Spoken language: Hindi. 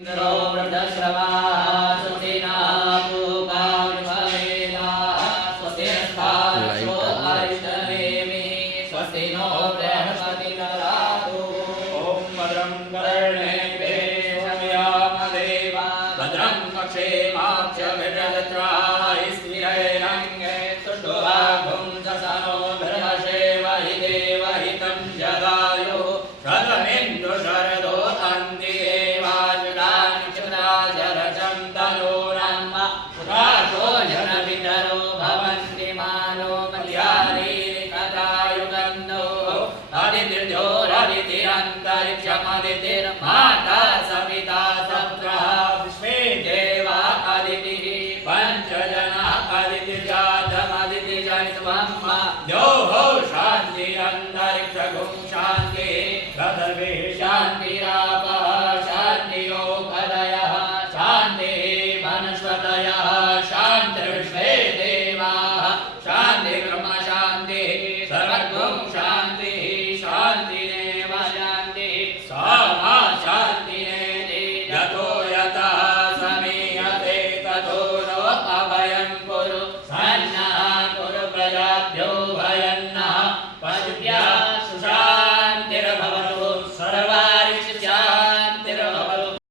इंद्रो वृद्धश्रवा स्वस्तिना पूर्वा विभवेदा स्वस्तिनस्ताक्षो अरिष्टनेमि स्वस्ति नो बृहस्पति ददातु ॐ भद्रं कर्णेभिः शमयाम देवा भद्रं पक्षेमाक्षभिर्यजत्रा